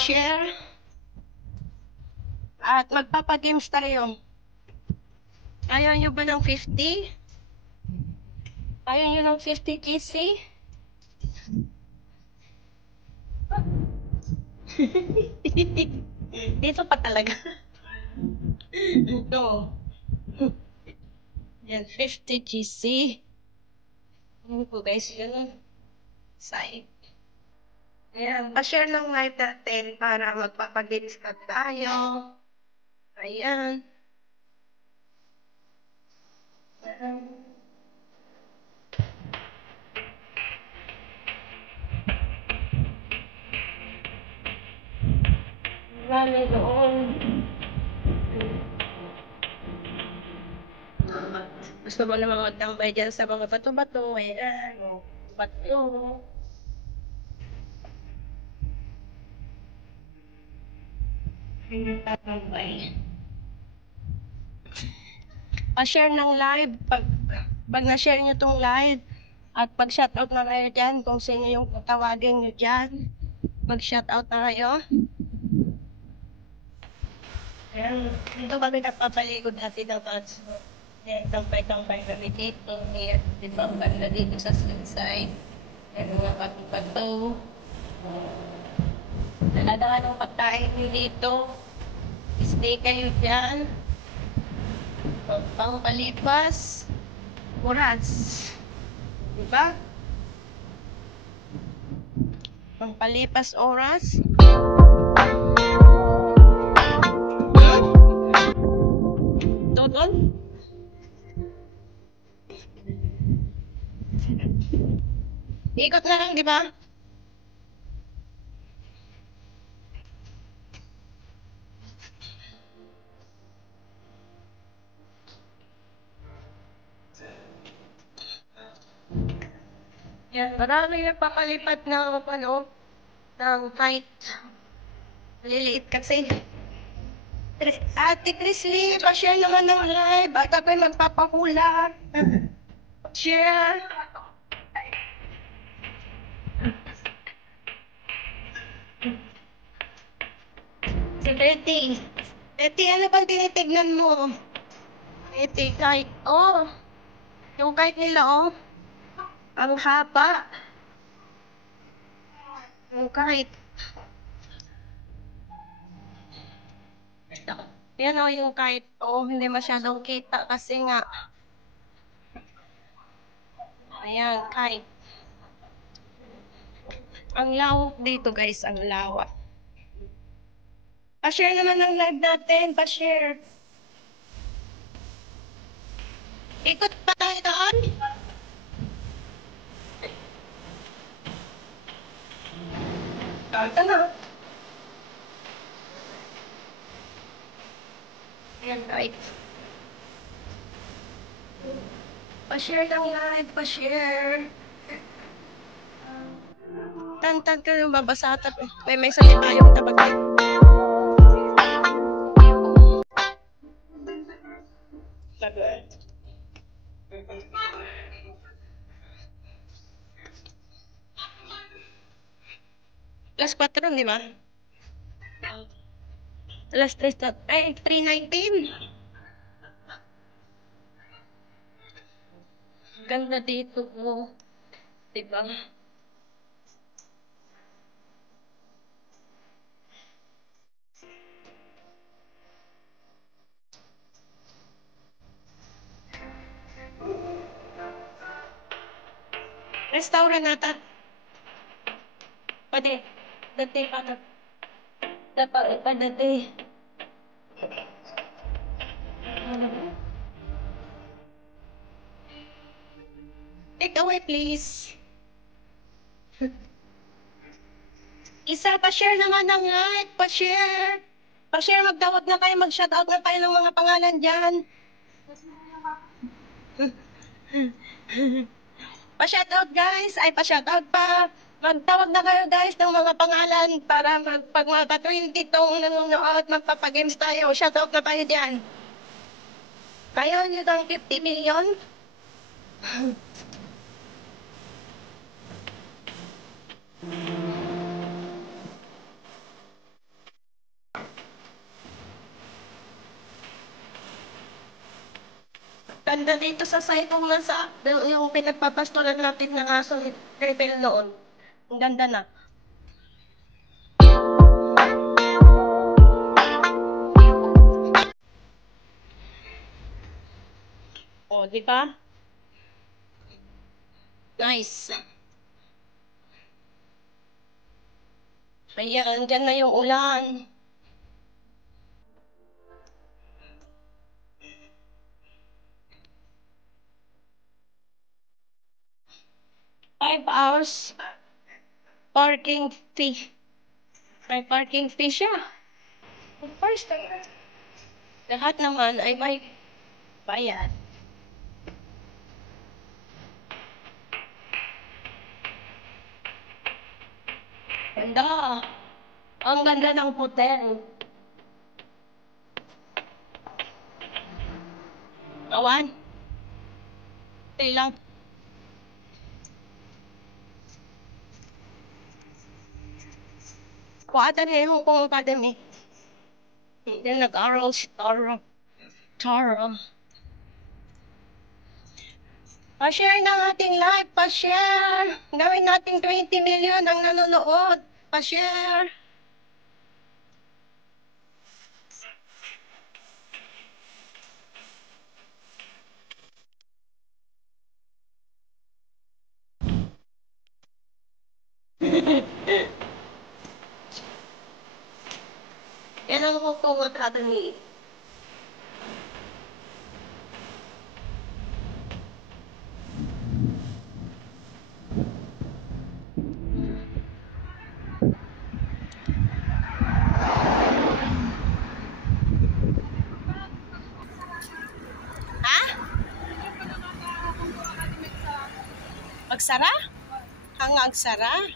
pa-share. At magpapagames tayo. Ayaw nyo ba ng 50? Ayaw nyo ng 50 KC? Dito pa talaga. Ito. Yan, 50 GC. Ano po guys, yun. Side. Ayan, pa-share ng live natin para magpapagames na tayo. Ayan. Rally doon. Gusto mo naman magtambay dyan sa mga bato-bato. Ayan. Bato. Hindi tatambay. Pa-share ng live. Pag na-share nyo tong live, at pag-shoutout na kayo dyan, kung sino yung tawagin nyo dyan, mag-shoutout na kayo. Ayan, dito kami napapaligod natin ng thoughts. Ayan, tampay-tampay kami dito. Ayan, dito ang banda dito sa side. Ayan, mga pato-pato. Daladaan ang pagkain nyo dito. Stay kayo dyan. Pangpalipas. Oras. Diba? Pangpalipas oras. Doon? Ikot na lang, di ba? Yan, maraming nagpapalipat ng ng fight. Maliliit kasi. Ate Chrisley, pa-share naman ng live. At ako'y magpapahula. Share. Si Betty. Betty, ano bang tinitignan mo? Betty, kahit, oh. Yung kahit nila, oh. Ang haba. Yung kahit. Yan o, yung kahit, oh, hindi masyadong kita kasi nga. Ayan, kahit. Ang lawak dito, guys, ang lawak. Pa-share naman ng live natin, pa-share. Ikot pa tayo doon. Ito na. Ayan, right. Pa-share ng live, pa-share. Tantan ka yung babasa at may salita yung tabag. Alas 4, di ba? Alas 3, ay, 3:19. Ganda dito mo. Diba? Restaurant nata. Pwede. Dati pa. Dapat pa dati. Take away, please. Isa, pa-share naman ng live. Pa-share. Pa-share, magtawag na kayo. Mag-shoutout na kayo ng mga pangalan dyan. Pa-shoutout, guys. Ay, pa-shoutout pa. Magtawag na kayo, guys, ng mga pangalan para pag mga 20 tong nanonood, magpapagames tayo. Shoutout na tayo dyan. Kaya nyo ng 50 million? ganda dito sa site kung nasa yung pinagpapastoran natin ng aso rebel noon. Ang ganda na. O, di ba? Nice. Ayan, dyan na yung ulan. $5 parking fee. May parking fee siya. Of course, lahat naman ay may bayad. Ganda. Ang ganda ng hotel. Awan. Hotel lang. Kuwata na yung Hong Kong Academy. Hindi nag-aral si Tara. Pa-share ng ating live. Pa-share. Gawin natin 20 million ang nanonood. Pa-share. Yan ang Hong Kong Academy. Ha? Magsara? Hanggang agsara?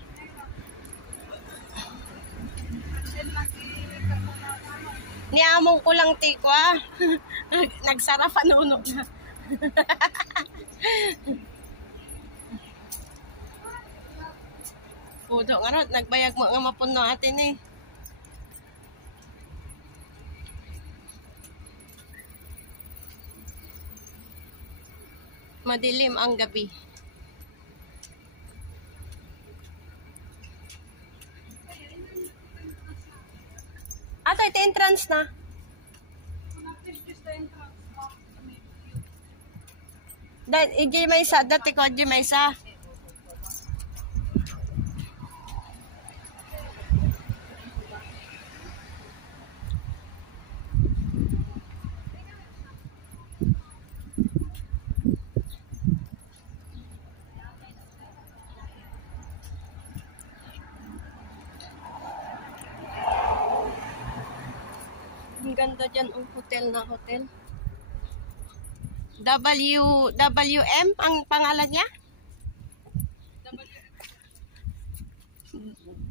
Niamong ko lang tikwa. Nagsara pa nunog na. Pudo nga ron, nagbayag mo nga mapuno atin eh. Madilim ang gabi. Ato, ito entrance na. Iji may isa, dati ko iji may isa. Ang ganda dyan ang hotel na hotel. WM ang pangalan niya?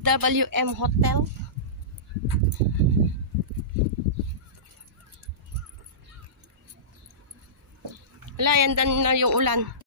WM Hotel. Wala, yan na yung ulan.